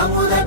Vamos de